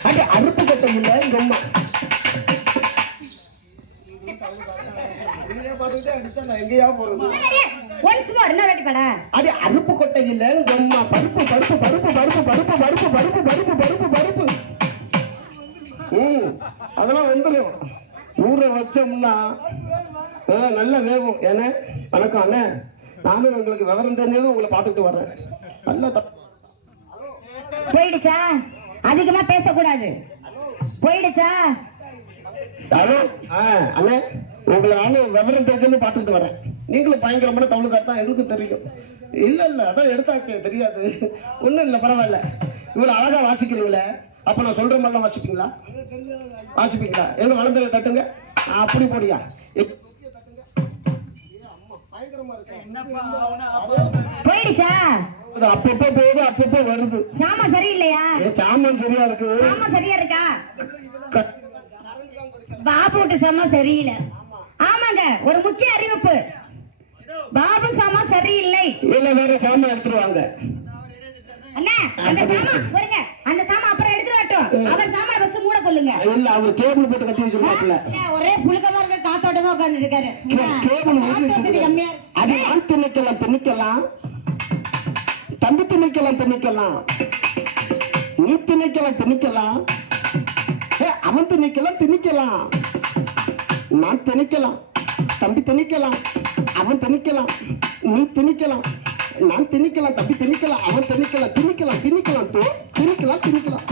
அது அறுப்பு கட்டை வாட்டி பட. அது அறுப்பு கொட்டை இல்ல அம்மா பருப்பு பருப்பு பருப்பு பருப்பு பருப்பு பருப்பு பருப்பு பருப்பு பருப்பு பருப்பு. ம் அதெல்லாம் வந்துடும் ஊற வச்சோம்னா ஆ, நல்லா வேகும். ஏன்னா வணக்கம் அண்ணே. நானும் உங்களுக்கு விவரம் தெரிஞ்சதும் உங்களை பார்த்துட்டு வர்றேன். நல்லா தப்பு போயிடுச்சா? அதிகமா பேசக்கூடாது. போயிடுச்சா? ஹலோ. ஆ. அண்ணே உங்களை நானும் விவரம் தெரிஞ்சதுன்னு பார்த்துட்டு வரேன். நீங்களும் பயங்கரமான தமிழுக்காக தான் எனக்கு தெரியும். இல்லை இல்லை அதான் எடுத்தாச்சு தெரியாது. ஒன்றும் இல்லை பரவாயில்ல. இவ்வளோ அழகாக வாசிக்கிறீங்களே. அப்போ நான் சொல்கிற மாதிரிலாம் வாசிப்பீங்களா? வாசிப்பீங்களா? எங்க வளர்ந்தல தட்டுங்க. அப்படி போடியா. போயிடுச்சா அது அப்பப்போ போகுது அப்பப்போ வருது. சாமா சரியில்லையா? சாமான் சரியா இருக்கு? சாமா சரியா இருக்கா? பாபு விட்டு சாமா சரியில்லை. ஆமாங்க ஒரு முக்கிய அறிவிப்பு. பாபு சாமா சரியில்லை. இல்ல வேற சாமான் எடுத்துருவாங்க அண்ணா அந்த சாமா பாருங்க அந்த சாமா அப்புறம் எடுத்து வரட்டும். அவர் சாமான ஃபர்ஸ்ட் மூட சொல்லுங்க. இல்ல அவர் கேபிள் போட்டு கட்டி வச்சிருக்காப்புல அண்ணா, ஒரே புழுக்கமா இருக்க காத்தோட்டமா உட்கார்ந்து இருக்காரு. கேபிள் கம்மியா. அது திணைக்கலாம் திணிக்கலாம் தம்பி திணிக்கலாம் திணிக்கலாம். நீ திணைக்கலாம் திணிக்கலாம். அவன் திணிக்கலாம் திணிக்கலாம். நான் திணிக்கலாம். தம்பி திணிக்கலாம். அவன் திணிக்கலாம். நீ திணிக்கலாம். நான் திணிக்கலாம் தம்பி திணிக்கலாம். அவன் திணிக்கலாம். திணிக்கலாம் திணிக்கலாம் தோ. திணிக்கலாம் திணிக்கலாம்.